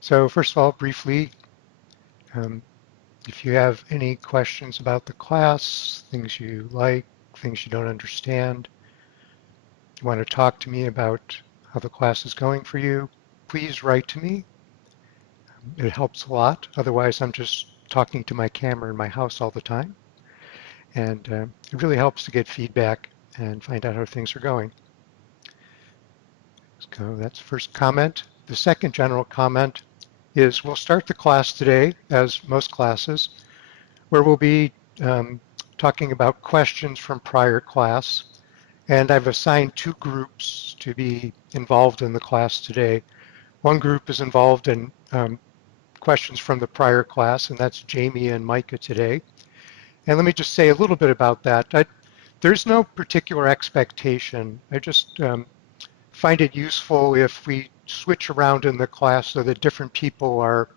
So first of all, briefly, um, if you have any questions about the class, things you like, things you don't understand, you want to talk to me about how the class is going for you, please write to me. It helps a lot. Otherwise, I'm just talking to my camera in my house all the time. And it really helps to get feedback and find out how things are going. So that's the first comment. The second general comment is we'll start the class today, as most classes, where we'll be talking about questions from prior class. And I've assigned two groups to be involved in the class today. One group is involved in questions from the prior class, and that's Jamie and Micah today. And let me just say a little bit about that. There's no particular expectation. I just find it useful if we switch around in the class so that different people are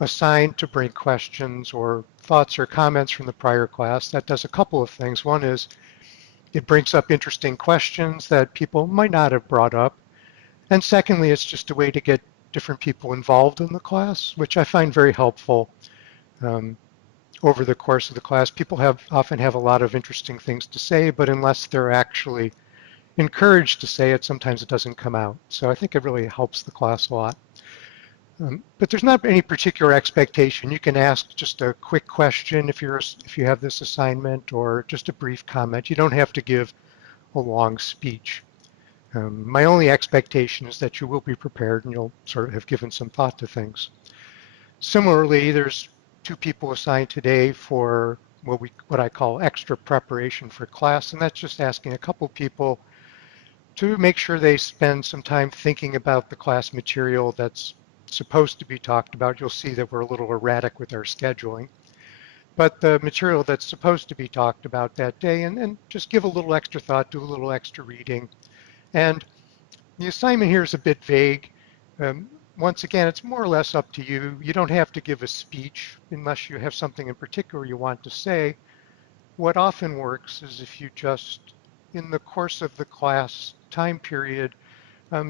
assigned to bring questions or thoughts or comments from the prior class. That does a couple of things. One is it brings up interesting questions that people might not have brought up. And secondly, it's just a way to get different people involved in the class, which I find very helpful. Um, Over the course of the class, people often have a lot of interesting things to say, but unless they're actually encouraged to say it, sometimes it doesn't come out. So I think it really helps the class a lot. But there's not any particular expectation. You can ask just a quick question if you have this assignment, or just a brief comment. You don't have to give a long speech. My only expectation is that you will be prepared and you'll sort of have given some thought to things. Similarly, there's two people assigned today for what I call extra preparation for class, and that's just asking a couple people to make sure they spend some time thinking about the class material that's supposed to be talked about. You'll see that we're a little erratic with our scheduling, but the material that's supposed to be talked about that day, and just give a little extra thought, do a little extra reading. And the assignment here is a bit vague. Once again, it's more or less up to you. You don't have to give a speech unless you have something in particular you want to say. What often works is if you just, in the course of the class time period,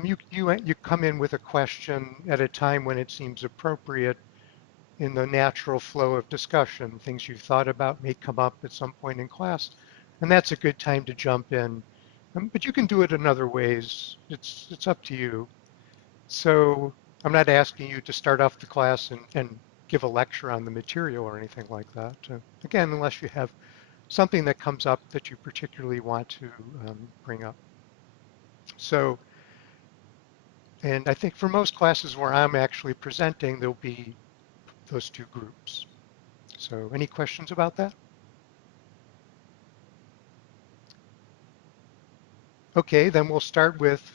you come in with a question at a time when it seems appropriate in the natural flow of discussion. Things you've thought about may come up at some point in class, and that's a good time to jump in. But you can do it in other ways. It's up to you. So I'm not asking you to start off the class and give a lecture on the material or anything like that. Again, unless you have something that comes up that you particularly want to bring up. So, and I think for most classes where I'm actually presenting, there'll be those two groups. So any questions about that? Okay, then we'll start with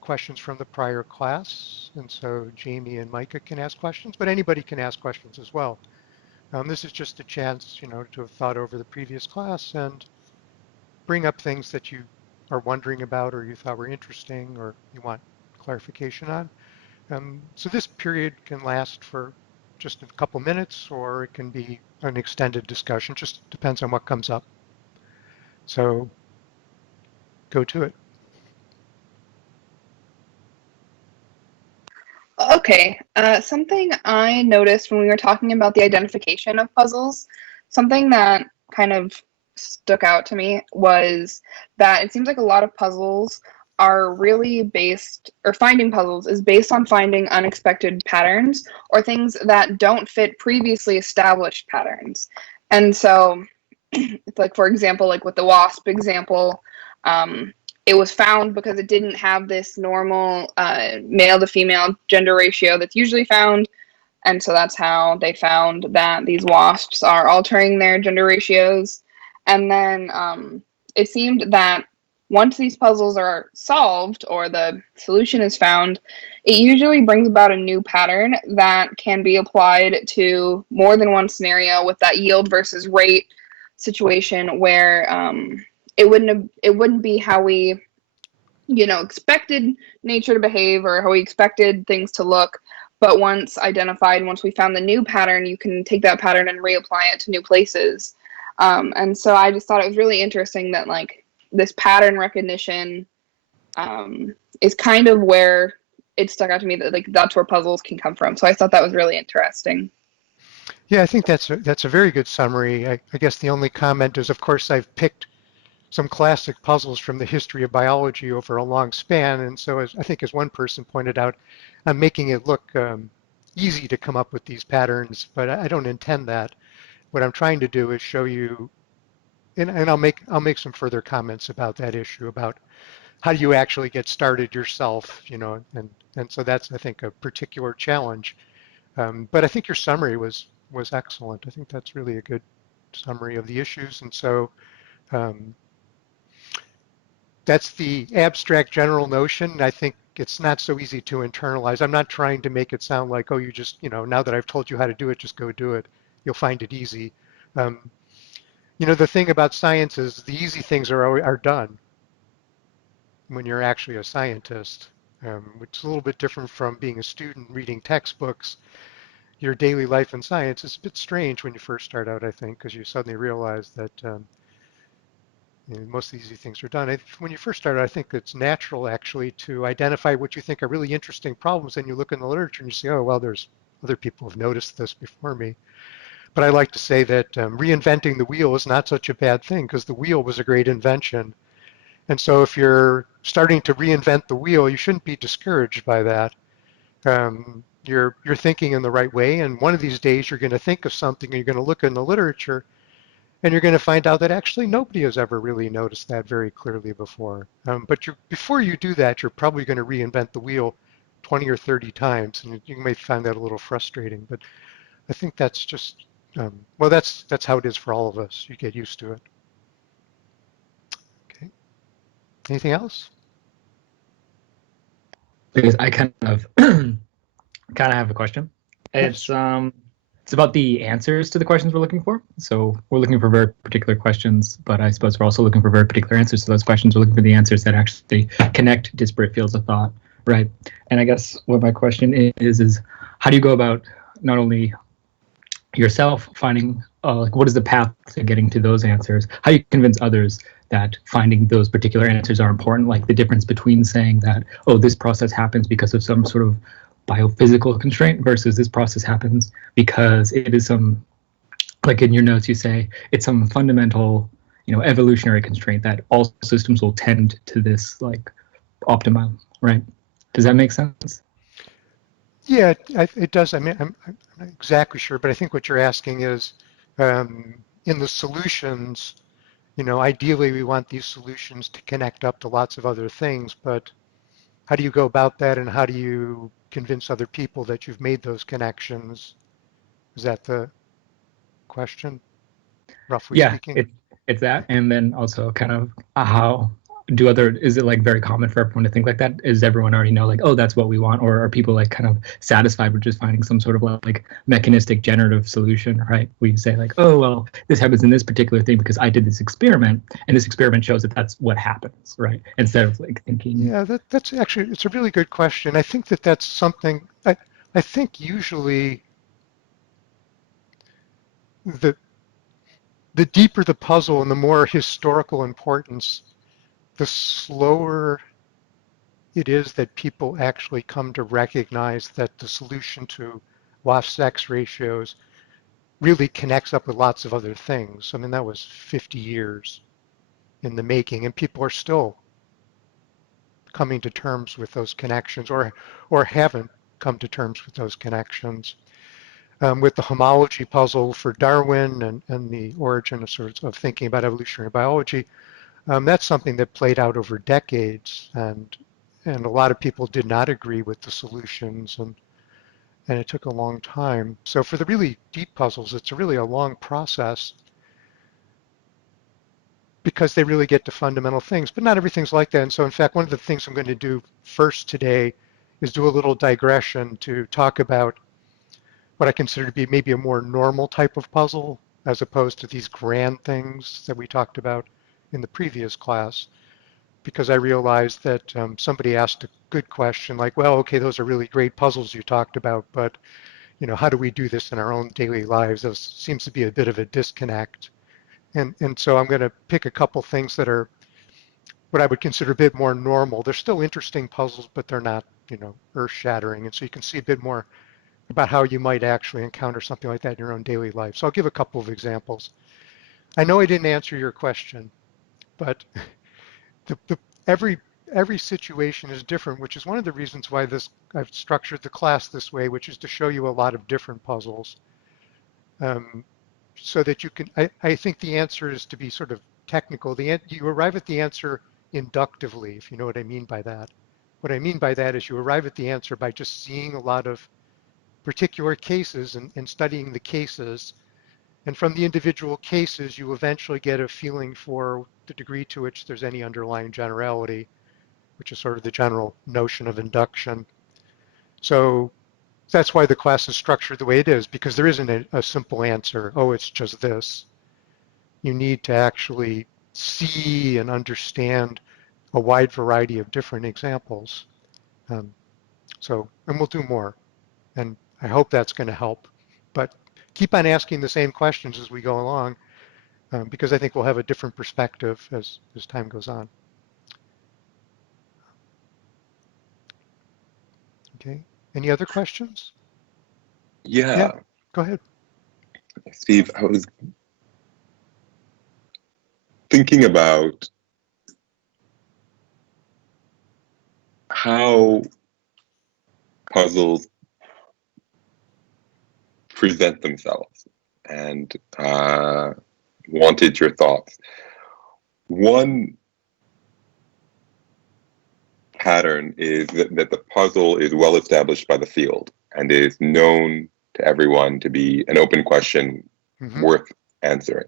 questions from the prior class. And so Jamie and Micah can ask questions, but anybody can ask questions as well. This is just a chance, to have thought over the previous class and bring up things that you are wondering about or you thought were interesting or you want clarification on. So this period can last for just a couple minutes, or it can be an extended discussion, just depends on what comes up. So go to it. Okay, something I noticed when we were talking about the identification of puzzles, something that kind of stuck out to me was that it seems like a lot of puzzles are really based, or finding puzzles is based on finding unexpected patterns or things that don't fit previously established patterns. And so, like for example, like with the wasp example, it was found because it didn't have this normal male to female gender ratio that's usually found. And so that's how they found that these wasps are altering their gender ratios. And then it seemed that once these puzzles are solved or the solution is found, it usually brings about a new pattern that can be applied to more than one scenario with that yield versus rate situation where it wouldn't be how we expected nature to behave or how we expected things to look. But once identified, once we found the new pattern, you can take that pattern and reapply it to new places. And so I just thought it was really interesting that like this pattern recognition is kind of where it stuck out to me that like that's where puzzles can come from. So I thought that was really interesting. Yeah, I think that's a very good summary. I guess the only comment is, of course, I've picked some classic puzzles from the history of biology over a long span, and so as I think as one person pointed out, I'm making it look easy to come up with these patterns, but I don't intend that. What I'm trying to do is show you, and I'll make some further comments about that issue about how do you actually get started yourself, and so that's I think a particular challenge. But I think your summary was excellent. I think that's really a good summary of the issues, and so um, that's the abstract general notion. I think it's not so easy to internalize. I'm not trying to make it sound like, oh, you just, now that I've told you how to do it, just go do it. You'll find it easy. Um, the thing about science is the easy things are done when you're actually a scientist, which is a little bit different from being a student reading textbooks. Your daily life in science is a bit strange when you first start out, I think, because you suddenly realize that most of the easy things are done. When you first start, I think it's natural actually to identify what you think are really interesting problems, and you look in the literature and you say, oh, well, there's other people who have noticed this before me. But I like to say that reinventing the wheel is not such a bad thing because the wheel was a great invention. And so if you're starting to reinvent the wheel, you shouldn't be discouraged by that. You're thinking in the right way, and one of these days you're going to think of something and you're going to look in the literature and you're going to find out that actually nobody has ever really noticed that very clearly before. But before you do that, you're probably going to reinvent the wheel 20 or 30 times, and you may find that a little frustrating. But I think that's just, well, that's how it is for all of us. You get used to it. Okay. Anything else? Because I kind of kind of have a question. Yes. It's about the answers to the questions we're looking for. So we're looking for very particular questions, but I suppose we're also looking for very particular answers to those questions. We're looking for the answers that actually connect disparate fields of thought, right? And I guess what my question is how do you go about not only yourself finding like what is the path to getting to those answers? How do you convince others that finding those particular answers are important? Like the difference between saying that, oh, this process happens because of some sort of biophysical constraint versus this process happens because it is some, like in your notes you say, it's some fundamental, evolutionary constraint that all systems will tend to this like optimum, right? Does that make sense? Yeah, it does. I mean, I'm not exactly sure, but I think what you're asking is in the solutions, ideally we want these solutions to connect up to lots of other things, but how do you go about that and how do you convince other people that you've made those connections? Is that the question, roughly Yeah, speaking? it's that, and then also kind of how do other is it like very common for everyone to think like that? Is everyone already know like, oh, that's what we want, or are people like kind of satisfied with just finding some sort of like mechanistic generative solution, right? We say like, oh, well, this happens in this particular thing because I did this experiment, and this experiment shows that that's what happens, right? Instead of like thinking, Yeah, that's actually, it's a really good question. I think that's something, I think usually the, the deeper the puzzle and the more historical importance, the slower it is that people actually come to recognize that the solution to WAF-sex ratios really connects up with lots of other things. I mean, that was 50 years in the making, and people are still coming to terms with those connections or haven't come to terms with those connections. With the homology puzzle for Darwin and the origin of sorts of thinking about evolutionary biology, that's something that played out over decades, and a lot of people did not agree with the solutions, and it took a long time. So for the really deep puzzles, it's really a long process because they really get to fundamental things, but not everything's like that. And so in fact, one of the things I'm going to do first today is do a little digression to talk about what I consider to be maybe a more normal type of puzzle as opposed to these grand things that we talked about in the previous class, because I realized that somebody asked a good question like, well, okay, those are really great puzzles you talked about, but how do we do this in our own daily lives? There seems to be a bit of a disconnect. And so I'm going to pick a couple things that are what I would consider a bit more normal. They're still interesting puzzles, but they're not earth-shattering. And so you can see a bit more about how you might actually encounter something like that in your own daily life. So I'll give a couple of examples. I know I didn't answer your question, but the, every situation is different, which is one of the reasons why I've structured the class this way, which is to show you a lot of different puzzles, so that you can. I think the answer is to be sort of technical. You arrive at the answer inductively, if you know what I mean by that. What I mean by that is you arrive at the answer by just seeing a lot of particular cases and studying the cases. And from the individual cases, you eventually get a feeling for the degree to which there's any underlying generality, which is sort of the general notion of induction. So that's why the class is structured the way it is, because there isn't a simple answer, oh, it's just this. You need to actually see and understand a wide variety of different examples. And we'll do more. And I hope that's going to help. But keep on asking the same questions as we go along, because I think we'll have a different perspective as time goes on. Okay. Any other questions? Yeah. Go ahead. Steve, I was thinking about how puzzles present themselves, and wanted your thoughts. One pattern is that the puzzle is well established by the field and is known to everyone to be an open question worth answering.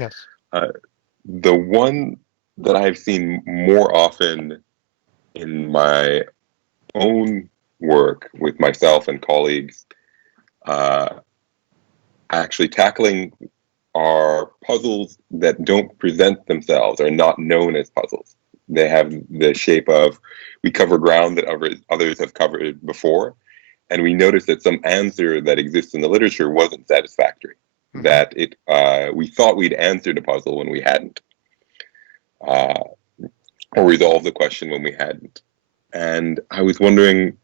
Yes. The one that I've seen more often in my own work with myself and colleagues actually tackling are puzzles that don't present themselves, are not known as puzzles. They have the shape of, we cover ground that others have covered before, and we notice that some answer that exists in the literature wasn't satisfactory, that we thought we'd answered a puzzle when we hadn't, or resolved the question when we hadn't. And I was wondering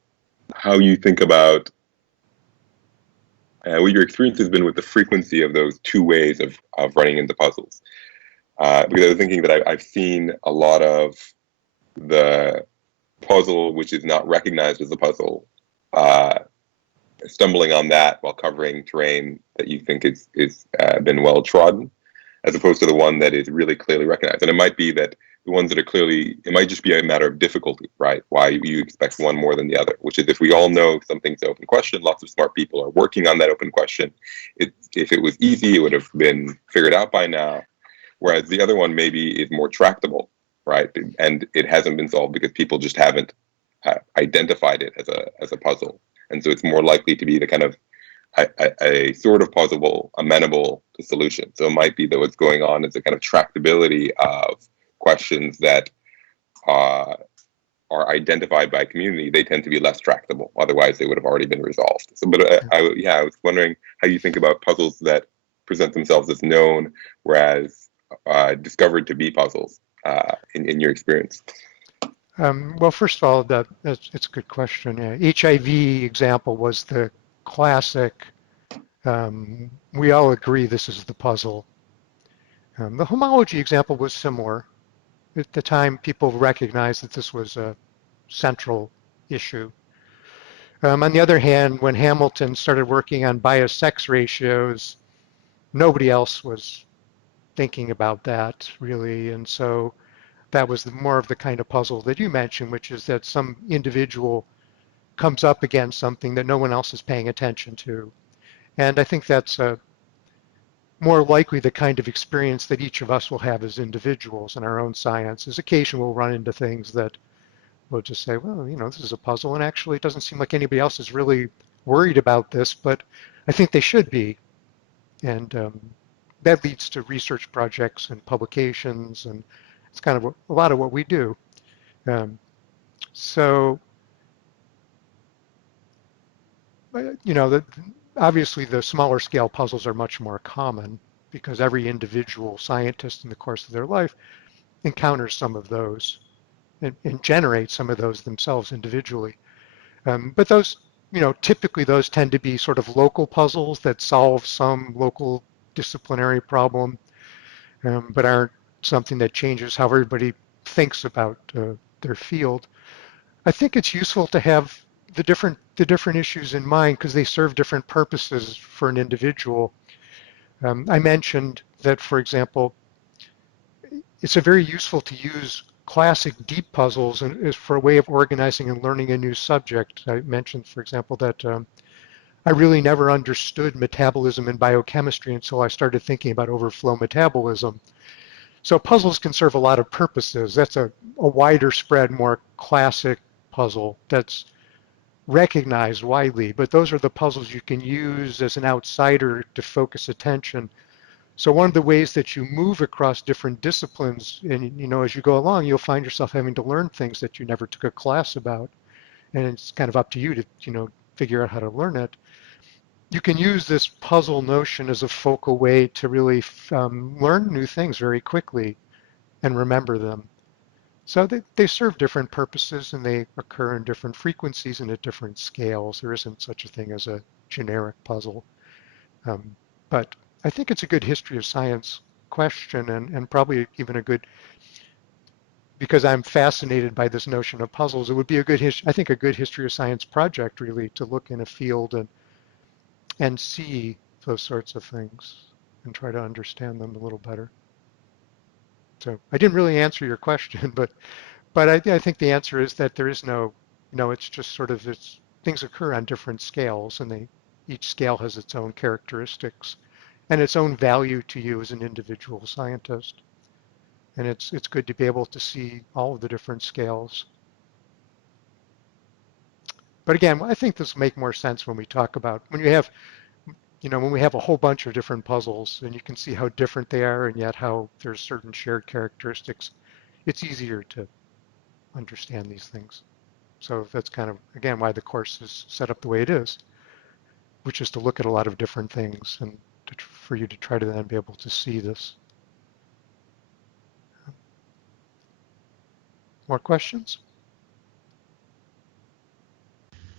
how you think about what your experience has been with the frequency of those two ways of running into puzzles. Because I was thinking that I've seen a lot of the puzzle which is not recognized as a puzzle, stumbling on that while covering terrain that you think is been well trodden, as opposed to the one that is really clearly recognized. And it might be that the ones that are clearly, it might just be a matter of difficulty, right? Why you expect one more than the other, which is if we all know something's an open question, lots of smart people are working on that open question. If it was easy, it would have been figured out by now. Whereas the other one maybe is more tractable, right? And it hasn't been solved because people just haven't identified it as a puzzle. And so it's more likely to be the kind of a sort of puzzle amenable to solution. So it might be that what's going on is a kind of tractability of questions that are identified by a community. They tend to be less tractable. Otherwise, they would have already been resolved. So, but I was wondering how you think about puzzles that present themselves as known, whereas discovered to be puzzles in your experience. Well, first of all, it's a good question. HIV example was the classic. We all agree this is the puzzle. The homology example was similar. At the time, people recognized that this was a central issue. On the other hand, when Hamilton started working on bias-sex ratios, nobody else was thinking about that, really. And so that was more of the kind of puzzle that you mentioned, which is that some individual comes up against something that no one else is paying attention to. And I think that's more likely the kind of experience that each of us will have as individuals in our own sciences. Occasionally we'll run into things that we'll just say, well, this is a puzzle, and actually it doesn't seem like anybody else is really worried about this, but I think they should be. And that leads to research projects and publications, and it's kind of a lot of what we do. Obviously the smaller scale puzzles are much more common because every individual scientist in the course of their life encounters some of those and generates some of those themselves individually. But those, typically those tend to be sort of local puzzles that solve some local disciplinary problem, but aren't something that changes how everybody thinks about their field. I think it's useful to have the different issues in mind because they serve different purposes for an individual. I mentioned that, for example, it's a very useful to use classic deep puzzles and is for a way of organizing and learning a new subject. I mentioned, for example, that I really never understood metabolism and biochemistry until I started thinking about overflow metabolism. So puzzles can serve a lot of purposes. That's a wider spread, more classic puzzle that's recognized widely, but those are the puzzles you can use as an outsider to focus attention. So one of the ways that you move across different disciplines, and as you go along, you'll find yourself having to learn things that you never took a class about, and it's kind of up to you to, figure out how to learn it. You can use this puzzle notion as a focal way to really learn new things very quickly and remember them. So they serve different purposes and they occur in different frequencies and at different scales. There isn't such a thing as a generic puzzle. But I think it's a good history of science question and probably even a good, because I'm fascinated by this notion of puzzles, it would be a good, I think a good history of science project really to look in a field and see those sorts of things and try to understand them a little better. So I didn't really answer your question, but I think the answer is that there is it's just sort of things occur on different scales and each scale has its own characteristics and its own value to you as an individual scientist. And it's good to be able to see all of the different scales. But again, I think this will make more sense when we talk about, when we have a whole bunch of different puzzles and you can see how different they are and yet how there's certain shared characteristics, it's easier to understand these things. So that's kind of, again, why the course is set up the way it is, which is to look at a lot of different things and for you to try to then be able to see this. More questions?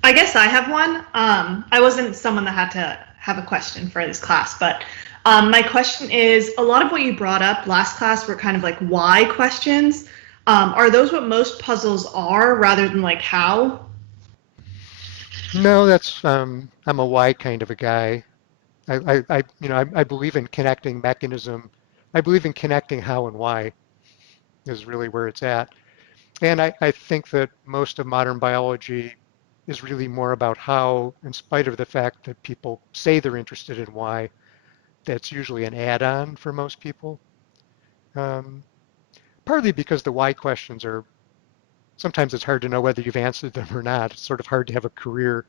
I guess I have one. I wasn't someone that had to have a question for this class, but my question is, a lot of what you brought up last class were kind of like why questions. Are those what most puzzles are rather than like how? No, that's, I'm a why kind of a guy. I believe in connecting mechanism. I believe in connecting how and why is really where it's at. And I think that most of modern biology is really more about how, in spite of the fact that people say they're interested in why, that's usually an add-on for most people. Um, Partly because the why questions are, sometimes it's hard to know whether you've answered them or not. It's sort of hard to have a career.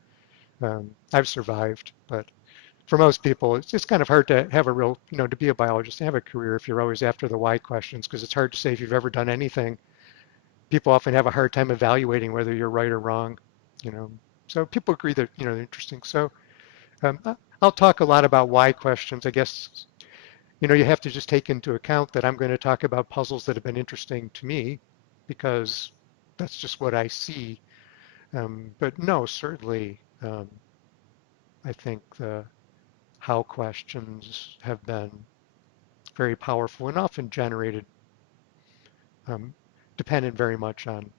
I've survived, but for most people, it's just kind of hard to have a real, to be a biologist, to have a career if you're always after the why questions, because it's hard to say if you've ever done anything. People often have a hard time evaluating whether you're right or wrong, you know. So people agree that, they're interesting. So I'll talk a lot about why questions. I guess, you have to just take into account that I'm going to talk about puzzles that have been interesting to me because that's just what I see. But no, certainly, I think the how questions have been very powerful and often generated, um, dependent very much on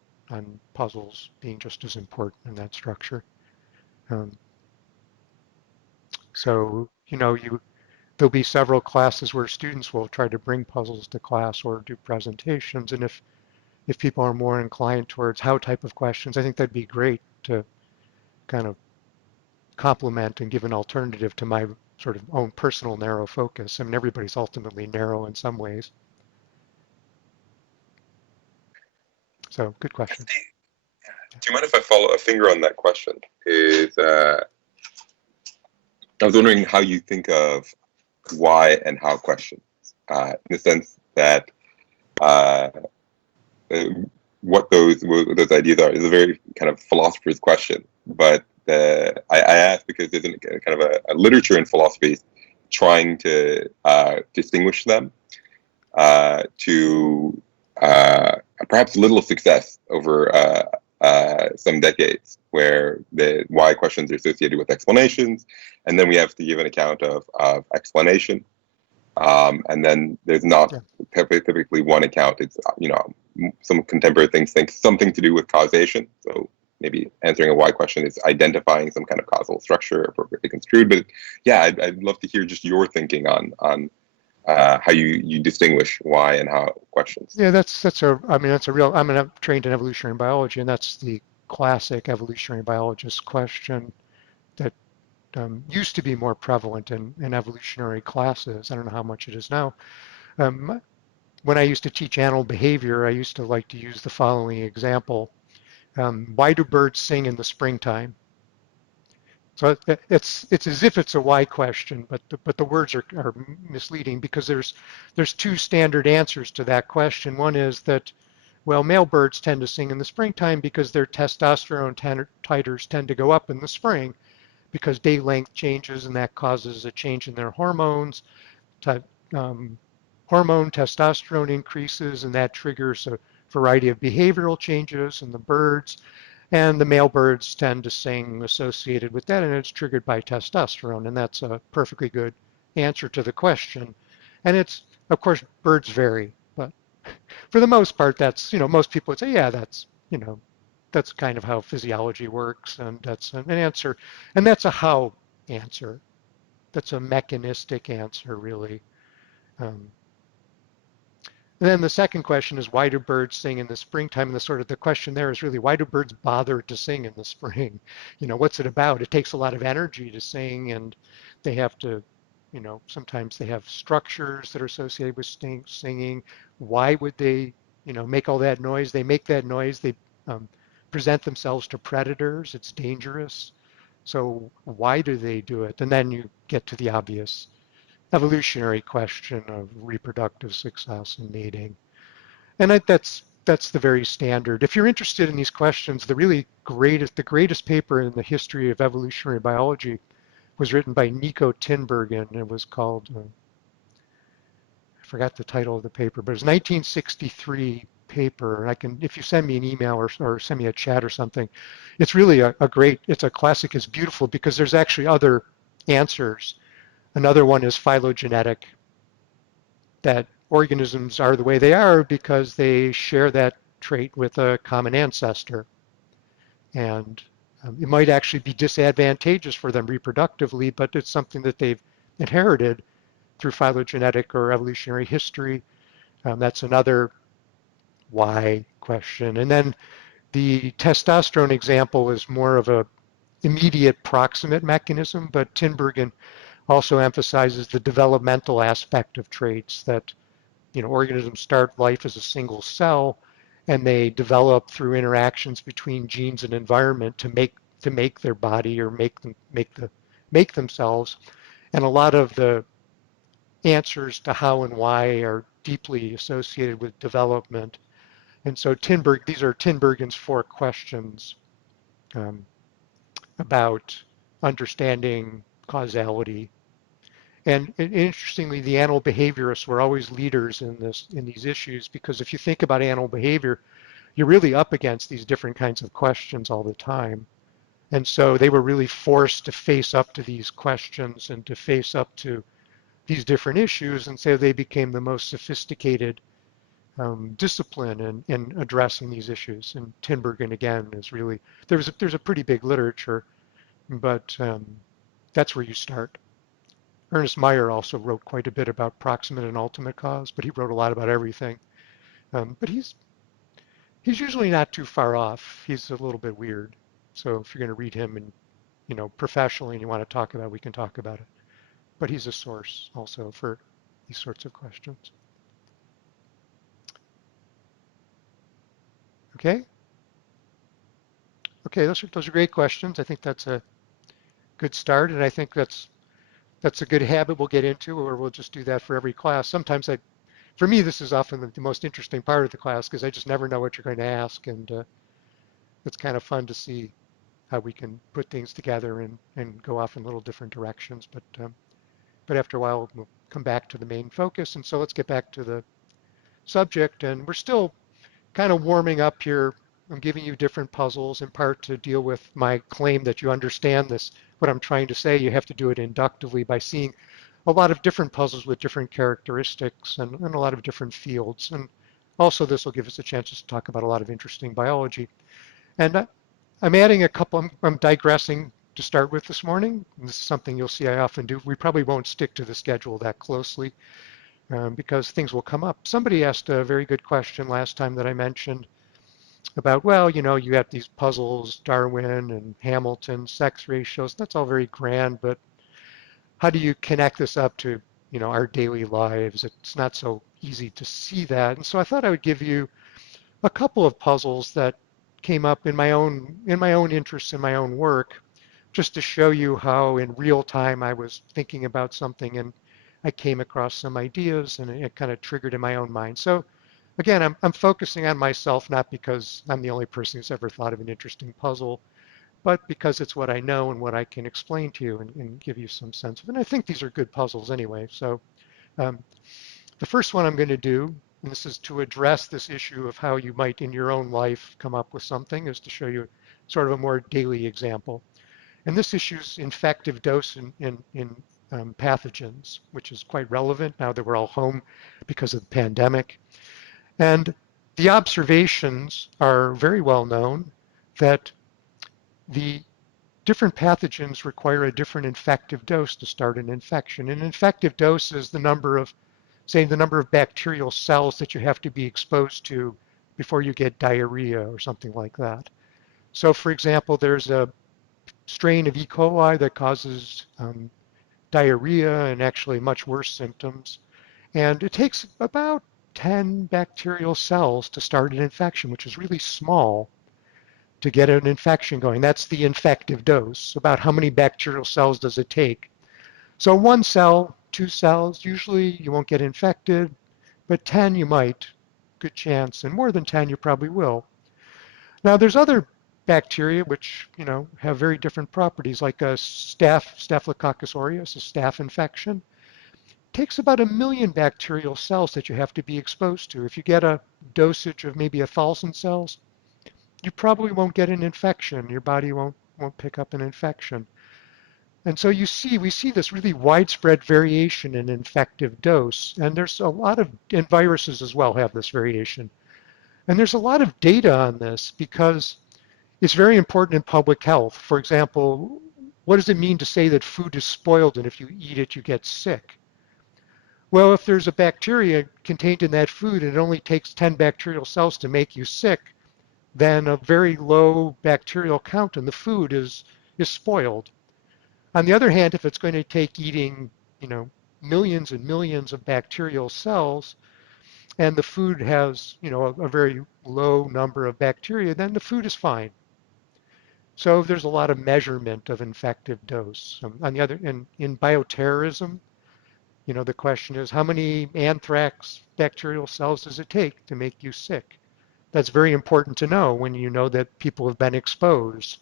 puzzles being just as important in that structure. Um, so, there'll be several classes where students will try to bring puzzles to class or do presentations. And if people are more inclined towards how type of questions, I think that'd be great to kind of complement and give an alternative to my sort of own personal narrow focus. I mean, everybody's ultimately narrow in some ways. So good question. Do you mind if I follow a finger on that question? I was wondering how you think of why and how questions, in the sense that what those ideas are is a very kind of philosopher's question. But I ask because there's kind of a literature in philosophy trying to distinguish them to perhaps little success over some decades, where the why questions are associated with explanations, and then we have to give an account of explanation. And then there's not typically one account. It's, some contemporary things think something to do with causation. So maybe answering a why question is identifying some kind of causal structure appropriately construed. But yeah, I'd love to hear just your thinking on how you distinguish why and how questions. Yeah, that's a real. I'm trained in evolutionary biology, and that's the classic evolutionary biologist question that used to be more prevalent in evolutionary classes. I don't know how much it is now. When I used to teach animal behavior, I used to like to use the following example. Why do birds sing in the springtime? So it's as if it's a why question, but the words are misleading, because there's two standard answers to that question. One is that, well, male birds tend to sing in the springtime because their testosterone titers tend to go up in the spring, because day length changes, and that causes a change in their hormones. Hormone testosterone increases, and that triggers a variety of behavioral changes in the birds. And the male birds tend to sing associated with that, and it's triggered by testosterone. And that's a perfectly good answer to the question. And it's, of course, birds vary, but for the most part, that's, most people would say, yeah, that's kind of how physiology works, and that's an answer. And that's a how answer. That's a mechanistic answer, really. And then the second question is, why do birds sing in the springtime? And the question there is really, why do birds bother to sing in the spring? What's it about? It takes a lot of energy to sing, and they have to, sometimes they have structures that are associated with singing. Why would they, make all that noise? They make that noise. They present themselves to predators. It's dangerous. So why do they do it? And then you get to the obvious evolutionary question of reproductive success and mating. And that's the very standard. If you're interested in these questions, the greatest paper in the history of evolutionary biology was written by Nico Tinbergen, and it was called, I forgot the title of the paper, but it was a 1963 paper. And if you send me an email or send me a chat or something, it's really it's a classic. It's beautiful because there's actually other answers. Another one is phylogenetic, that organisms are the way they are because they share that trait with a common ancestor. And it might actually be disadvantageous for them reproductively, but it's something that they've inherited through phylogenetic or evolutionary history. That's another why question. And then the testosterone example is more of a immediate proximate mechanism, but Tinbergen also emphasizes the developmental aspect of traits, that organisms start life as a single cell, and they develop through interactions between genes and environment to make their body, or make themselves. And a lot of the answers to how and why are deeply associated with development. And so these are Tinbergen's 4 questions about understanding causality. And interestingly, the animal behaviorists were always leaders in these issues, because if you think about animal behavior, you're really up against these different kinds of questions all the time. And so they were really forced to face up to these questions and to face up to these different issues, and so they became the most sophisticated discipline in addressing these issues. And Tinbergen, again, is really, there's a pretty big literature, but that's where you start. Ernest Mayr also wrote quite a bit about proximate and ultimate cause, but he wrote a lot about everything. But he's usually not too far off. He's a little bit weird. So if you're going to read him and professionally, and you want to talk about it, we can talk about it. But he's a source also for these sorts of questions. Okay. Okay, those are great questions. I think that's a good start, and I think that's a good habit we'll get into, or we'll just do that for every class. Sometimes for me, this is often the most interesting part of the class, because I just never know what you're going to ask, and it's kind of fun to see how we can put things together and go off in little different directions. But after a while, we'll come back to the main focus. And so let's get back to the subject. And we're still kind of warming up here I'm giving you different puzzles in part to deal with my claim that you understand this, what I'm trying to say. You have to do it inductively by seeing a lot of different puzzles with different characteristics and a lot of different fields. And also this will give us a chance to talk about a lot of interesting biology. And I'm adding a couple, I'm digressing to start with this morning. And this is something you'll see I often do. We probably won't stick to the schedule that closely because things will come up. Somebody asked a very good question last time that I mentioned about, well, you know, you have these puzzles, Darwin and Hamilton, sex ratios. That's all very grand, but how do you connect this up to, you know, our daily lives? It's not so easy to see that. And so I thought I would give you a couple of puzzles that came up in my own interests in my own work, just to show you how in real time I was thinking about something and I came across some ideas and it kind of triggered in my own mind. So again, I'm focusing on myself, not because I'm the only person who's ever thought of an interesting puzzle, but because it's what I know and what I can explain to you and give you some sense of. And I think these are good puzzles anyway. So um, the first one I'm going to do, and this is to address this issue of how you might in your own life come up with something, is to show you sort of a more daily example. And this issue is infective dose in pathogens, which is quite relevant now that we're all home because of the pandemic. And the observations are very well known that the different pathogens require a different infective dose to start an infection. An infective dose is the number of, say, the number of bacterial cells that you have to be exposed to before you get diarrhea or something like that. So for example, there's a strain of E. coli that causes diarrhea and actually much worse symptoms. And it takes about 10 bacterial cells to start an infection, which is really small to get an infection going. That's the infective dose. About how many bacterial cells does it take? So 1 cell, 2 cells, usually you won't get infected, but 10 you might, good chance, and more than 10 you probably will. Now there's other bacteria which, you know, have very different properties, like a Staphylococcus aureus, a staph infection. It takes about 1 million bacterial cells that you have to be exposed to. If you get a dosage of maybe 1,000 cells, you probably won't get an infection. Your body won't pick up an infection. And so we see this really widespread variation in infective dose, and there's a lot of, and viruses as well have this variation. And there's a lot of data on this because it's very important in public health. For example, what does it mean to say that food is spoiled and if you eat it, you get sick? Well, if there's a bacteria contained in that food and it only takes 10 bacterial cells to make you sick, then a very low bacterial count in the food is spoiled. On the other hand, if it's going to take eating, you know, millions and millions of bacterial cells, and the food has, you know, a very low number of bacteria, then the food is fine. So there's a lot of measurement of infective dose. On the other, in bioterrorism, you know, the question is how many anthrax bacterial cells does it take to make you sick? That's very important to know when you know that people have been exposed.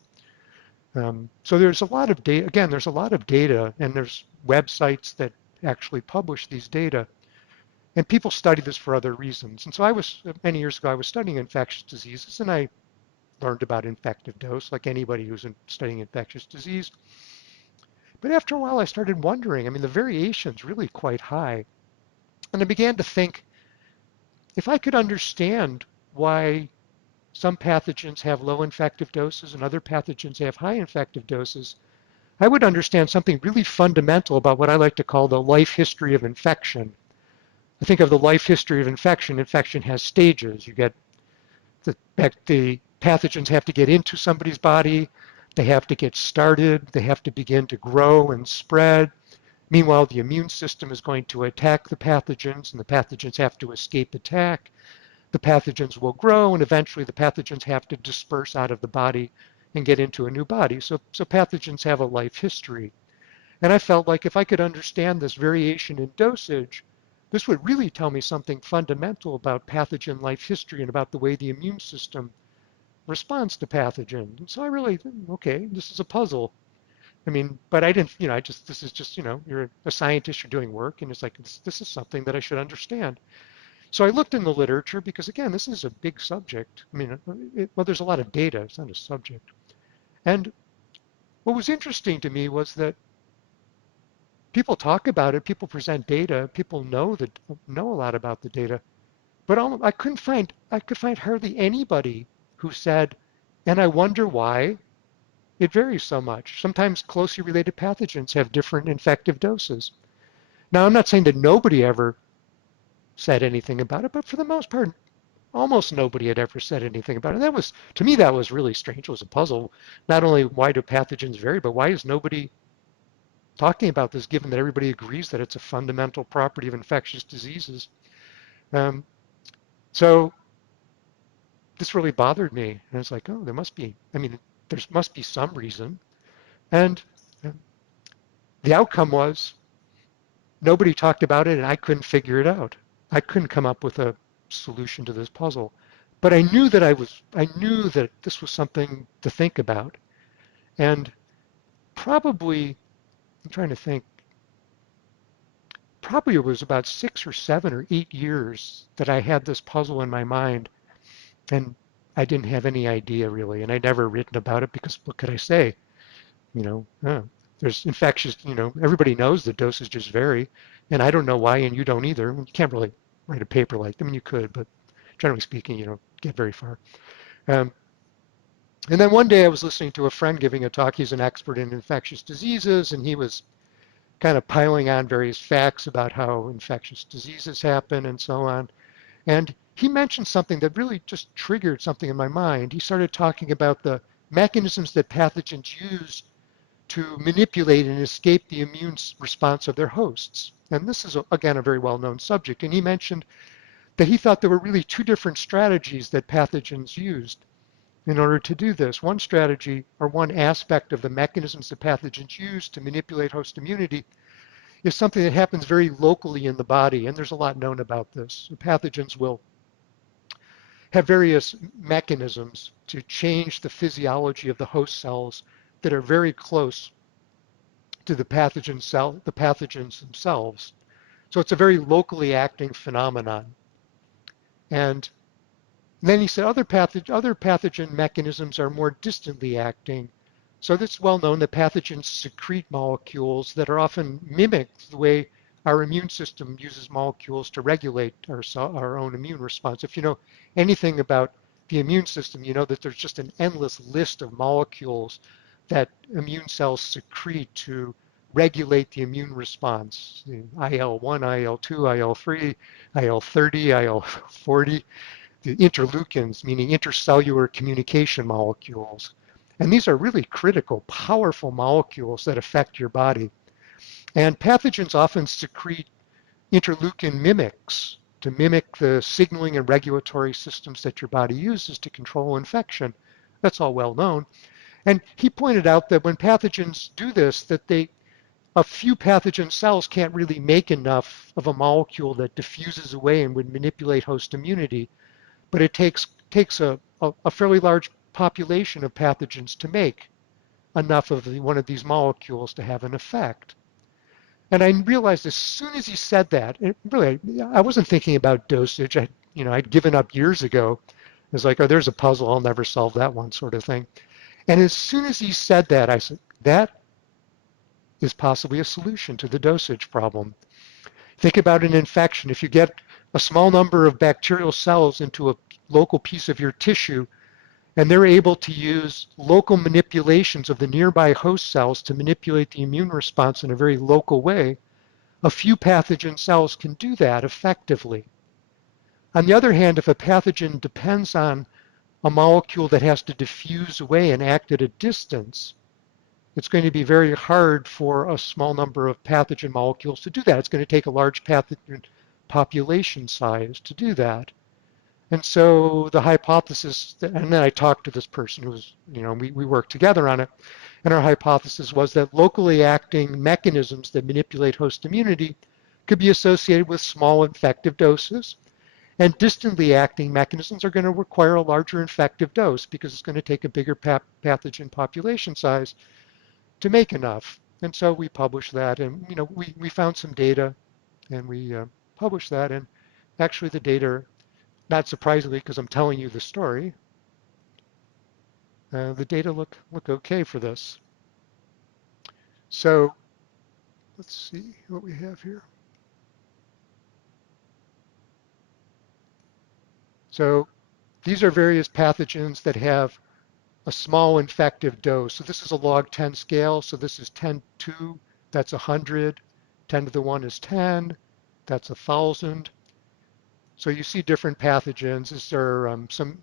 So there's a lot of data. Again, there's a lot of data, and there's websites that actually publish these data. And people study this for other reasons. And so many years ago, I was studying infectious diseases, and I learned about infective dose, like anybody who's studying infectious disease. But after a while, I started wondering, I mean, the variation's really quite high. And I began to think, if I could understand why some pathogens have low infective doses and other pathogens have high infective doses, I would understand something really fundamental about what I like to call the life history of infection. I think of the life history of infection. Infection has stages. You get the pathogens have to get into somebody's body. They have to get started. They have to begin to grow and spread. Meanwhile, the immune system is going to attack the pathogens, and the pathogens have to escape attack. The pathogens will grow, and eventually the pathogens have to disperse out of the body and get into a new body. So pathogens have a life history. And I felt like if I could understand this variation in dosage, this would really tell me something fundamental about pathogen life history and about the way the immune system responds to pathogens. And so I really, okay, this is a puzzle. I mean, but I didn't, you know, this is just, you know, you're a scientist, you're doing work, and it's like, this is something that I should understand. So I looked in the literature because, again, this is a big subject. I mean, well, there's a lot of data. It's not a subject. And what was interesting to me was that people talk about it, people present data, people know a lot about the data, but I could find hardly anybody who said, and I wonder why it varies so much. Sometimes closely related pathogens have different infective doses. Now, I'm not saying that nobody ever said anything about it, but for the most part, almost nobody had ever said anything about it. That was, to me, that was really strange. It was a puzzle. Not only why do pathogens vary, but why is nobody talking about this, given that everybody agrees that it's a fundamental property of infectious diseases? Um, so this really bothered me. And it's like, oh, there must be, I mean, there must be some reason. And the outcome was nobody talked about it, and I couldn't figure it out. I couldn't come up with a solution to this puzzle. But I knew that I knew that this was something to think about. And probably, I'm trying to think, probably it was about 6 or 7 or 8 years that I had this puzzle in my mind, and I didn't have any idea really, and I'd never written about it because what could I say? You know, there's infectious, everybody knows the dosages vary, and I don't know why, and you don't either. You can't really write a paper like them. I mean, you could, but generally speaking, you don't get very far. Um, and then one day I was listening to a friend giving a talk. He's an expert in infectious diseases, and he was kind of piling on various facts about how infectious diseases happen and so on. And he mentioned something that really just triggered something in my mind. He started talking about the mechanisms that pathogens use to manipulate and escape the immune response of their hosts. And this is, again, a very well-known subject. And he mentioned that he thought there were really two different strategies that pathogens used in order to do this. One strategy, or one aspect of the mechanisms that pathogens use to manipulate host immunity, is something that happens very locally in the body, and there's a lot known about this. Pathogens will have various mechanisms to change the physiology of the host cells that are very close to the pathogens themselves. So it's a very locally acting phenomenon. And then he said other pathogen mechanisms are more distantly acting. So it's well known that pathogens secrete molecules that are often mimic the way our immune system uses molecules to regulate our own immune response. If you know anything about the immune system, you know that there's just an endless list of molecules that immune cells secrete to regulate the immune response. IL-1, IL-2, IL-3, IL-30, IL-40, the interleukins, meaning intercellular communication molecules. And these are really critical, powerful molecules that affect your body. And pathogens often secrete interleukin mimics to mimic the signaling and regulatory systems that your body uses to control infection. That's all well known. And he pointed out that when pathogens do this, that a few pathogen cells can't really make enough of a molecule that diffuses away and would manipulate host immunity, but it takes a fairly large population of pathogens to make enough of one of these molecules to have an effect. And I realized as soon as he said that, really, I wasn't thinking about dosage. I'd given up years ago. It was like, oh, there's a puzzle. I'll never solve that one, sort of thing. And as soon as he said that, I said, that is possibly a solution to the dosage problem. Think about an infection. If you get a small number of bacterial cells into a local piece of your tissue, and they're able to use local manipulations of the nearby host cells to manipulate the immune response in a very local way, a few pathogen cells can do that effectively. On the other hand, if a pathogen depends on a molecule that has to diffuse away and act at a distance, it's going to be very hard for a small number of pathogen molecules to do that. It's going to take a large pathogen population size to do that. And so the hypothesis, and then I talked to this person who was, we worked together on it, and our hypothesis was that locally acting mechanisms that manipulate host immunity could be associated with small infective doses, and distantly acting mechanisms are going to require a larger infective dose because it's going to take a bigger pathogen population size to make enough. And so we published that, and we found some data, and we published that, and actually the data, not surprisingly because I'm telling you the story, the data look okay for this. So let's see what we have here. So these are various pathogens that have a small infective dose. So this is a log 10 scale. So this is 10^2, that's 100. 10 to the 1 is 10, that's 1,000. So you see different pathogens. These are some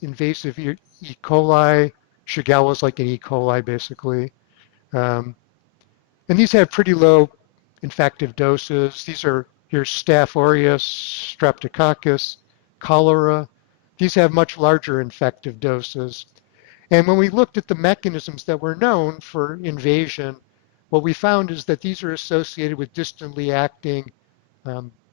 invasive E. coli. Shigella is like an E. coli, basically. Um, and these have pretty low infective doses. These are your Staph aureus, Streptococcus, cholera. These have much larger infective doses. And when we looked at the mechanisms that were known for invasion, what we found is that these are associated with distantly acting,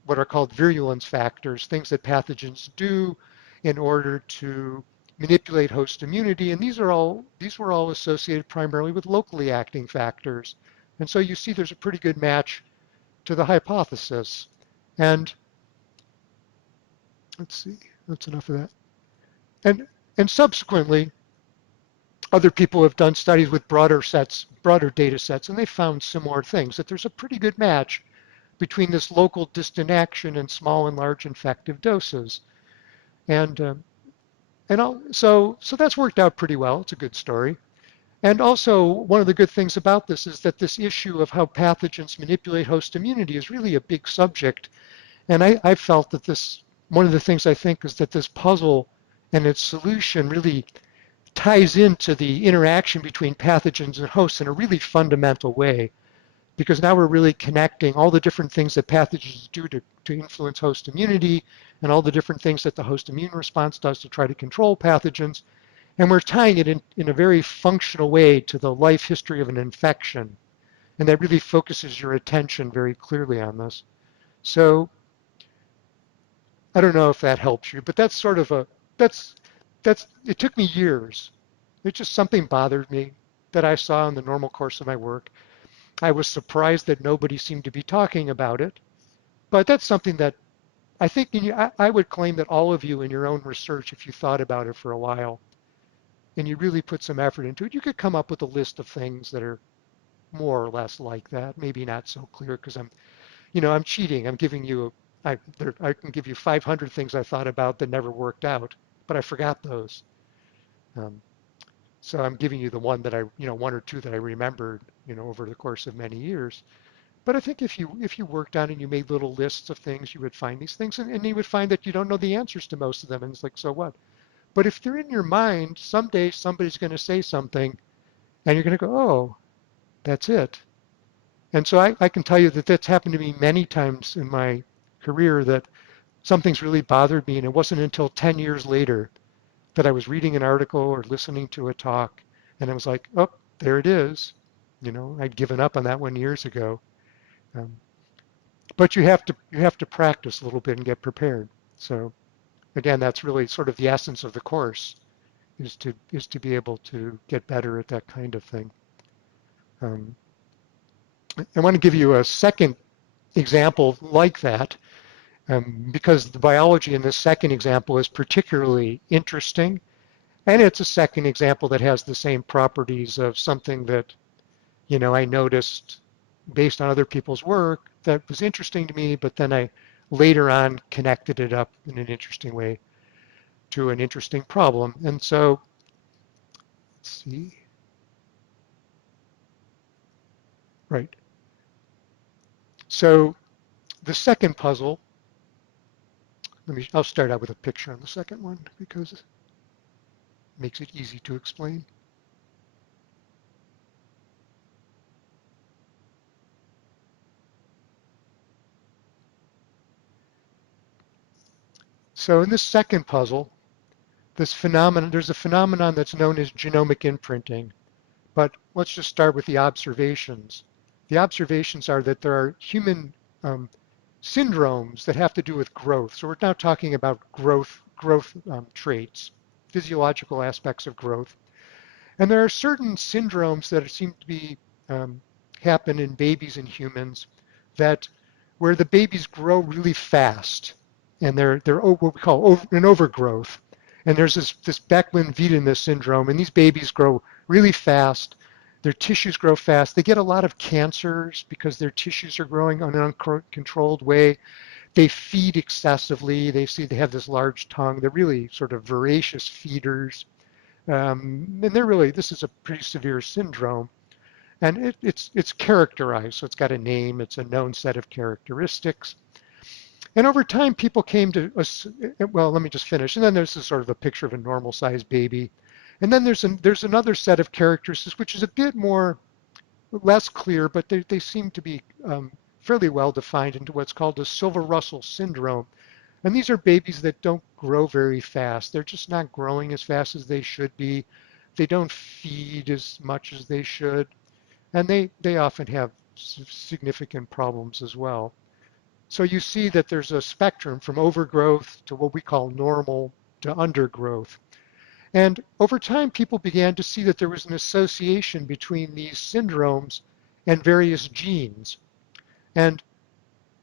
what are called virulence factors, things that pathogens do in order to manipulate host immunity. And these were all associated primarily with locally acting factors. And so you see there's a pretty good match to the hypothesis. And let's see, that's enough of that. And subsequently, other people have done studies with broader data sets, and they found similar things, that there's a pretty good match between this local distant action and small and large infective doses. So that's worked out pretty well. It's a good story. And also, one of the good things about this is that this issue of how pathogens manipulate host immunity is really a big subject. And I felt that one of the things I think is that this puzzle and its solution really ties into the interaction between pathogens and hosts in a really fundamental way, because now we're really connecting all the different things that pathogens do to influence host immunity and all the different things that the host immune response does to try to control pathogens. And we're tying it in a very functional way to the life history of an infection. And that really focuses your attention very clearly on this. So I don't know if that helps you, but that's sort of it took me years. It's just something bothered me that I saw in the normal course of my work. I was surprised that nobody seemed to be talking about it, but that's something that I think I would claim that all of you in your own research, if you thought about it for a while and you really put some effort into it, you could come up with a list of things that are more or less like that. Maybe not so clear because I'm cheating. I'm giving you, I can give you 500 things I thought about that never worked out, but I forgot those. Um, So I'm giving you the one that one or two that I remembered, over the course of many years. But I think if you worked on it and you made little lists of things, you would find these things, and you would find that you don't know the answers to most of them, and it's like, so what? But if they're in your mind, someday somebody's going to say something, and you're going to go, oh, that's it. And so I can tell you that that's happened to me many times in my career, that something's really bothered me, and it wasn't until 10 years later that I was reading an article or listening to a talk, and I was like, oh, there it is. I'd given up on that one years ago. Um, but you have to practice a little bit and get prepared. So again, that's really sort of the essence of the course, is to be able to get better at that kind of thing. Um, I want to give you a second example like that, because the biology in this second example is particularly interesting. And it's a second example that has the same properties of something that, I noticed based on other people's work that was interesting to me, but then I later on connected it up in an interesting way to an interesting problem. And so, let's see. Right. So the second puzzle, I'll start out with a picture on the second one because it makes it easy to explain. So in this second puzzle, there's a phenomenon that's known as genomic imprinting. But let's just start with the observations. The observations are that there are human syndromes that have to do with growth. So we're now talking about growth traits, physiological aspects of growth. And there are certain syndromes that seem to be happen in babies and humans, that where the babies grow really fast. and they're what we call an overgrowth. And there's this Beckman-Wiedemann syndrome, and these babies grow really fast. Their tissues grow fast. They get a lot of cancers because their tissues are growing in an uncontrolled way. They feed excessively. They have this large tongue. They're really sort of voracious feeders. And this is a pretty severe syndrome. And it's characterized, so it's got a name, it's a known set of characteristics. And over time, people came to us, well, let me just finish. And then there's this sort of a picture of a normal sized baby. And then there's another set of characteristics, which is a bit less clear, but they seem to be fairly well defined into what's called the Silver-Russell syndrome. And these are babies that don't grow very fast. They're just not growing as fast as they should be. They don't feed as much as they should. And they often have significant problems as well. So you see that there's a spectrum from overgrowth to what we call normal to undergrowth. And over time, people began to see that there was an association between these syndromes and various genes. And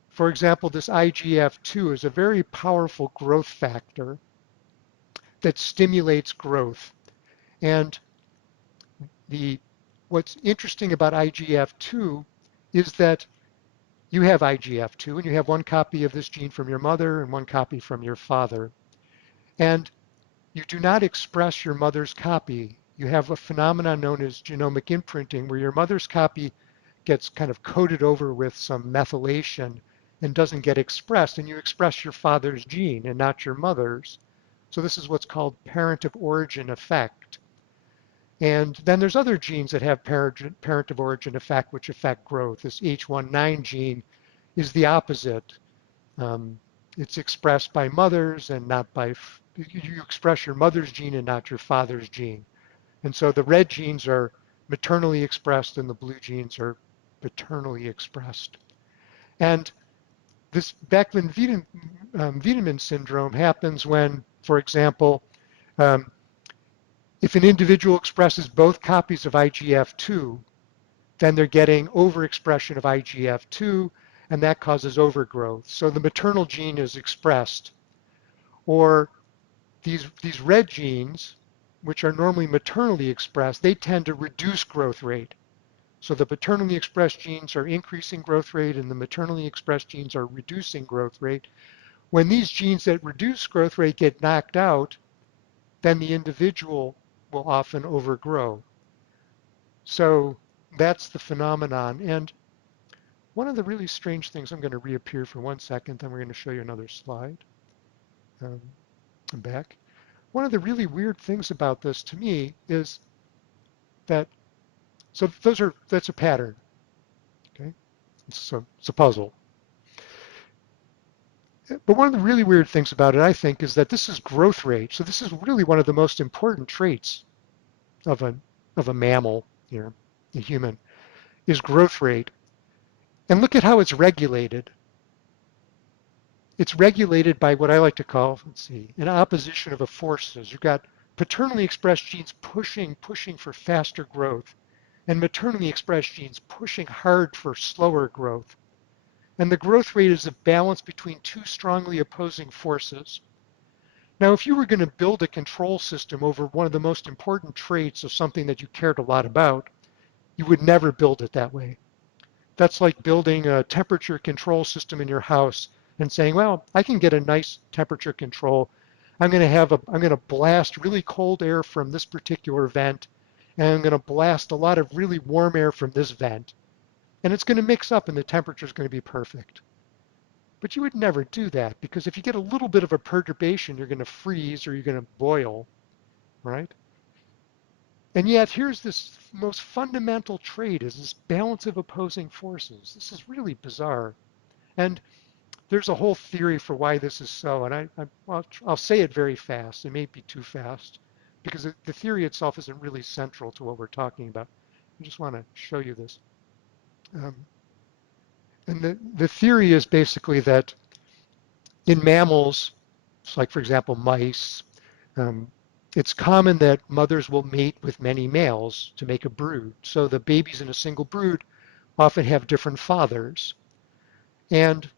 for example, this IGF-2 is a very powerful growth factor that stimulates growth. And what's interesting about IGF-2 is that you have IGF-2 and you have one copy of this gene from your mother and one copy from your father. And you do not express your mother's copy. You have a phenomenon known as genomic imprinting, where your mother's copy gets kind of coated over with some methylation and doesn't get expressed, and you express your father's gene and not your mother's. So this is what's called parent of origin effect. And then there's other genes that have parent of origin effect, which affect growth. This H19 gene is the opposite. It's expressed by mothers and not by, you express your mother's gene and not your father's gene. And so the red genes are maternally expressed and the blue genes are paternally expressed. And this Beckman-Wiedemann syndrome happens when, for example, if an individual expresses both copies of IGF-2, then they're getting overexpression of IGF-2, and that causes overgrowth. So the maternal gene is expressed, or these red genes, which are normally maternally expressed, they tend to reduce growth rate. So the paternally expressed genes are increasing growth rate, and the maternally expressed genes are reducing growth rate. When these genes that reduce growth rate get knocked out, then the individual will often overgrow. So that's the phenomenon. And one of the really strange things, I'm going to reappear for 1 second, then we're going to show you another slide. I'm back. One of the really weird things about this to me is that, so that's a pattern, okay? It's a puzzle. But one of the really weird things about it, I think, is that this is growth rate. So this is really one of the most important traits of a mammal, a human, is growth rate. And look at how it's regulated. It's regulated by what I like to call, an opposition of the forces. You've got paternally expressed genes pushing for faster growth, and maternally expressed genes pushing hard for slower growth. And the growth rate is a balance between two strongly opposing forces. Now, if you were going to build a control system over one of the most important traits of something that you cared a lot about, you would never build it that way. That's like building a temperature control system in your house and saying, well, I can get a nice temperature control. I'm going to blast really cold air from this particular vent, and I'm going to blast a lot of really warm air from this vent. And it's going to mix up and the temperature is going to be perfect. But you would never do that, because if you get a little bit of a perturbation, you're going to freeze or you're going to boil, right? And yet here's this most fundamental trait, is this balance of opposing forces. This is really bizarre. And there's a whole theory for why this is so, and I'll say it very fast. It may be too fast, because the theory itself isn't really central to what we're talking about. I just want to show you this. And the theory is basically that in mammals, like for example mice, it's common that mothers will mate with many males to make a brood. So the babies in a single brood often have different fathers. And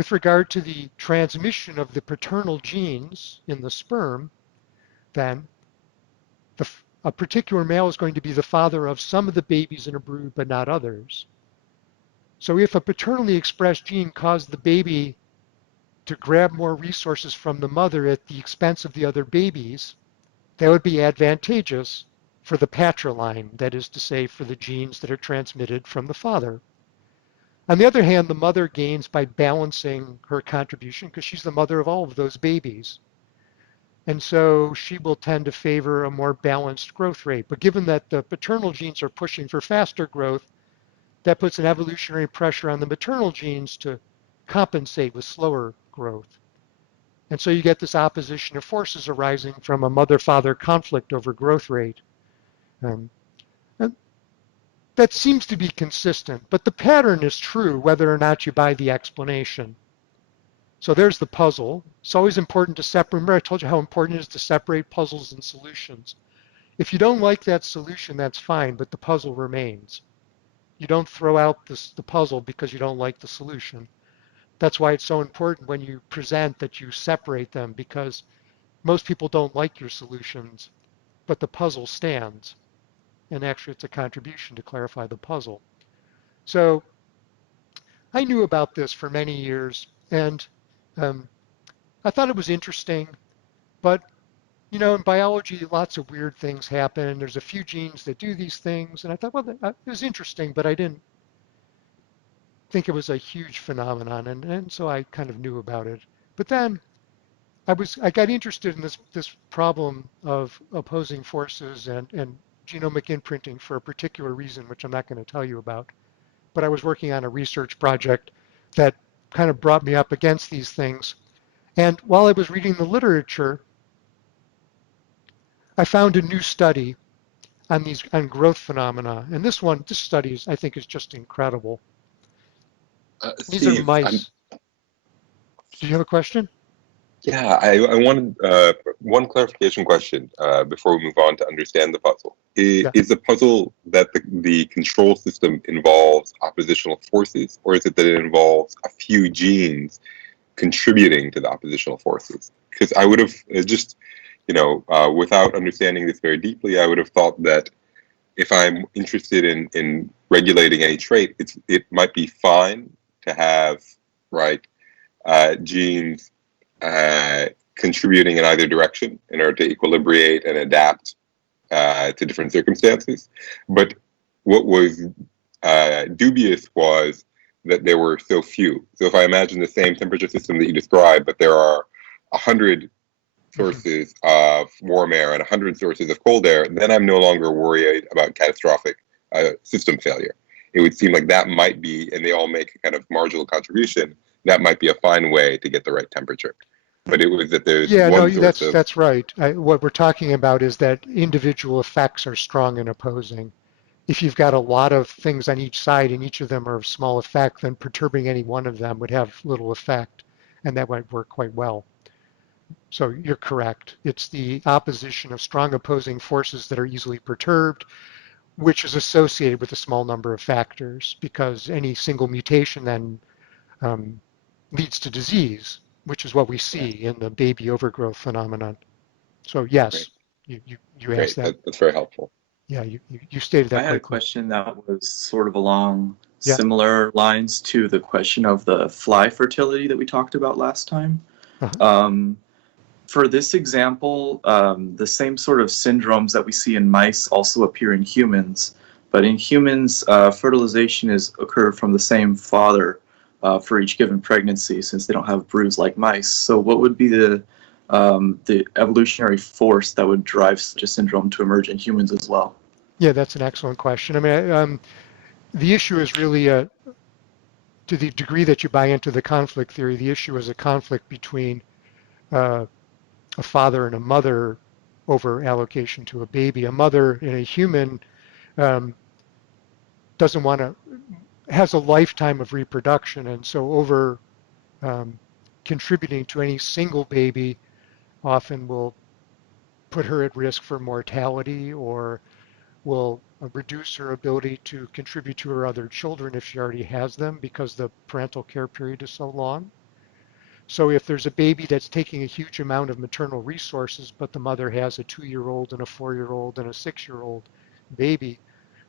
With regard to the transmission of the paternal genes in the sperm, then a particular male is going to be the father of some of the babies in a brood, but not others. So if a paternally expressed gene caused the baby to grab more resources from the mother at the expense of the other babies, that would be advantageous for the patriline, that is to say, for the genes that are transmitted from the father. On the other hand, the mother gains by balancing her contribution because she's the mother of all of those babies. And so she will tend to favor a more balanced growth rate. But given that the paternal genes are pushing for faster growth, that puts an evolutionary pressure on the maternal genes to compensate with slower growth. And so you get this opposition of forces arising from a mother-father conflict over growth rate. And that seems to be consistent, but the pattern is true whether or not you buy the explanation. So there's the puzzle. It's always important to separate. Remember I told you how important it is to separate puzzles and solutions. If you don't like that solution, that's fine, but the puzzle remains. You don't throw out the puzzle because you don't like the solution. That's why it's so important when you present that you separate them, because most people don't like your solutions, but the puzzle stands. And actually it's a contribution to clarify the puzzle. So I knew about this for many years, and I thought it was interesting, but in biology, lots of weird things happen. There's a few genes that do these things, and I thought, well, it was interesting, but I didn't think it was a huge phenomenon, and so I kind of knew about it. But then I got interested in this problem of opposing forces and genomic imprinting for a particular reason, which I'm not going to tell you about. But I was working on a research project that kind of brought me up against these things. And while I was reading the literature, I found a new study on growth phenomena. And this study I think is just incredible. These are Steve, mice. Do you have a question? yeah, I wanted one clarification question before we move on to understand the puzzle. Yeah. Is the puzzle that the control system involves oppositional forces, or is it that it involves a few genes contributing to the oppositional forces? Because I would have just, without understanding this very deeply, I would have thought that if I'm interested in regulating any trait, it might be fine to have, right, genes contributing in either direction in order to equilibrate and adapt to different circumstances. But what was dubious was that there were so few. So if I imagine the same temperature system that you described, but there are 100 sources of warm air and 100 sources of cold air, then I'm no longer worried about catastrophic system failure. It would seem like that might be, and they all make a kind of marginal contribution, that might be a fine way to get the right temperature. But it was that there's one source of... That's right. What we're talking about is that individual effects are strong and opposing. If you've got a lot of things on each side and each of them are of small effect, then perturbing any one of them would have little effect, and that might work quite well. So you're correct. It's the opposition of strong opposing forces that are easily perturbed, which is associated with a small number of factors, because any single mutation then leads to disease, which is what we see in the baby overgrowth phenomenon. So yes, Great. you asked that. That's very helpful. Yeah, you stated that. I had a quite question that was sort of along Yeah. similar lines to the question of the fly fertility that we talked about last time. Uh-huh. For this example, the same sort of syndromes that we see in mice also appear in humans, but in humans, fertilization is occurred from the same father for each given pregnancy, since they don't have broods like mice. So what would be the evolutionary force that would drive such a syndrome to emerge in humans as well? Yeah, that's an excellent question. I mean, the issue is really, to the degree that you buy into the conflict theory, the issue is a conflict between a father and a mother over allocation to a baby. A mother in a human doesn't want to, has a lifetime of reproduction, and so over contributing to any single baby often will put her at risk for mortality, or will reduce her ability to contribute to her other children if she already has them, because the parental care period is so long. So if there's a baby that's taking a huge amount of maternal resources, but the mother has a 2-year-old and a 4-year-old and a 6-year-old baby,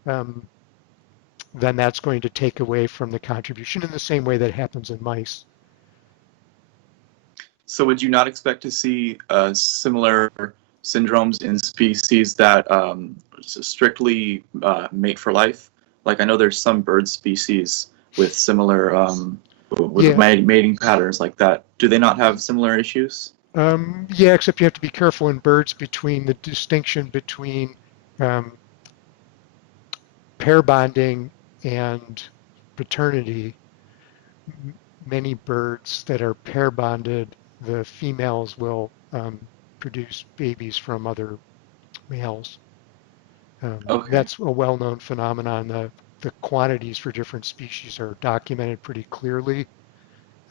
um, then that's going to take away from the contribution in the same way that happens in mice. So would you not expect to see similar syndromes in species that strictly mate for life? Like I know there's some bird species with similar Yeah. mating patterns like that. Do they not have similar issues? Yeah, except you have to be careful in birds between the distinction between um, pair bonding and paternity. Many birds that are pair bonded, the females will produce babies from other males. Okay. That's a well-known phenomenon. The quantities for different species are documented pretty clearly.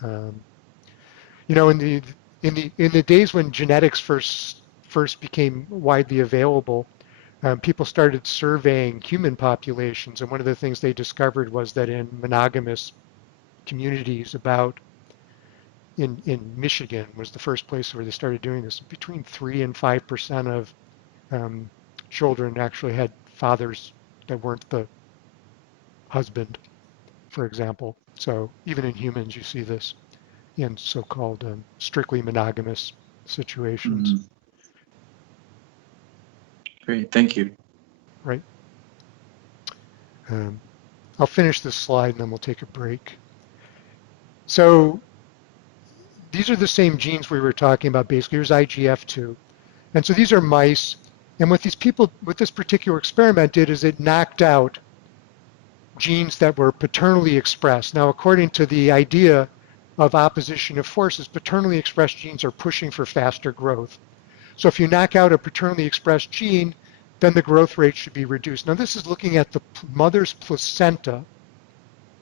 Um, you know, in the days when genetics first became widely available, people started surveying human populations, and one of the things they discovered was that in monogamous communities, about in Michigan was the first place where they started doing this. Between 3 and 5% of um, children actually had fathers that weren't the husband, for example. So even in humans, you see this in so-called strictly monogamous situations, Mhm. Great, thank you. right? Um, I'll finish this slide and then we'll take a break. So these are the same genes we were talking about basically. Here's IGF-2. And so these are mice. And what these people with this particular experiment did is it knocked out genes that were paternally expressed. Now, according to the idea of opposition of forces, paternally expressed genes are pushing for faster growth. So if you knock out a paternally expressed gene, then the growth rate should be reduced. Now, this is looking at the mother's placenta.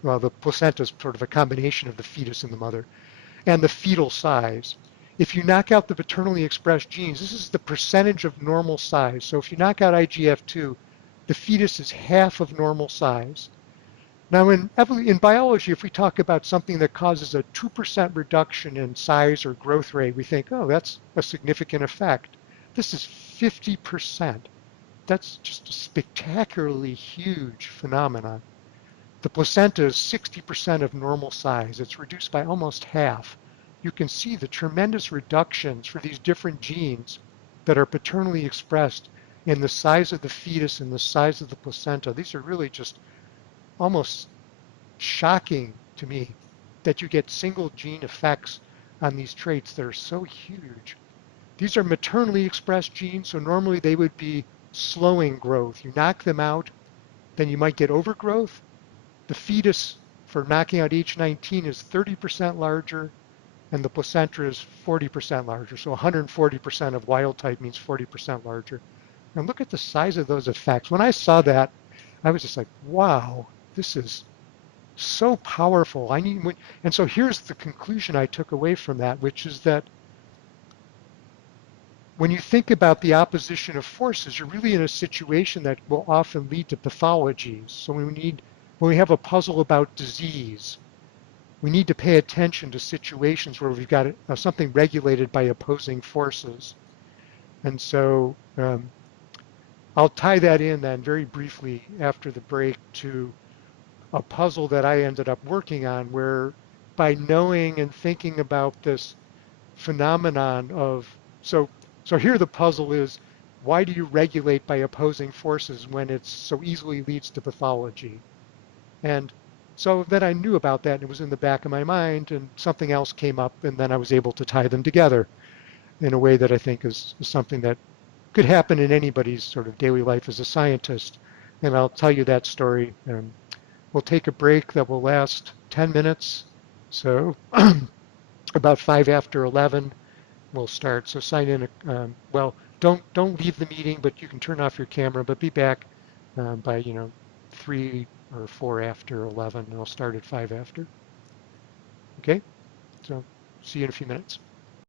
Well, the placenta is sort of a combination of the fetus and the mother, and the fetal size. If you knock out the paternally expressed genes, this is the percentage of normal size. So if you knock out IGF-2, the fetus is half of normal size. Now in biology, if we talk about something that causes a 2% reduction in size or growth rate, we think, oh, that's a significant effect. This is 50%. That's just a spectacularly huge phenomenon. The placenta is 60% of normal size. It's reduced by almost half. You can see the tremendous reductions for these different genes that are paternally expressed in the size of the fetus and the size of the placenta. These are really just almost shocking to me that you get single gene effects on these traits that are so huge. These are maternally expressed genes, so normally they would be slowing growth. You knock them out, then you might get overgrowth. The fetus for knocking out H19 is 30% larger, and the placenta is 40% larger. So 140% of wild type means 40% larger. And look at the size of those effects. When I saw that, I was just like, wow, this is so powerful. And so here's the conclusion I took away from that, which is that when you think about the opposition of forces, you're really in a situation that will often lead to pathologies. So when we have a puzzle about disease, we need to pay attention to situations where we've got something regulated by opposing forces. And so I'll tie that in then very briefly after the break to a puzzle that I ended up working on where by knowing and thinking about this phenomenon of, so here the puzzle is, why do you regulate by opposing forces when it so easily leads to pathology? And so then I knew about that and it was in the back of my mind and something else came up and then I was able to tie them together in a way that I think is something that could happen in anybody's sort of daily life as a scientist. And I'll tell you that story. We'll take a break that will last 10 minutes. So about 5 after 11, we'll start. So sign in. Well, don't leave the meeting, but you can turn off your camera. But be back by 3 or 4 after 11. And I'll start at 5 after. Okay. So see you in a few minutes.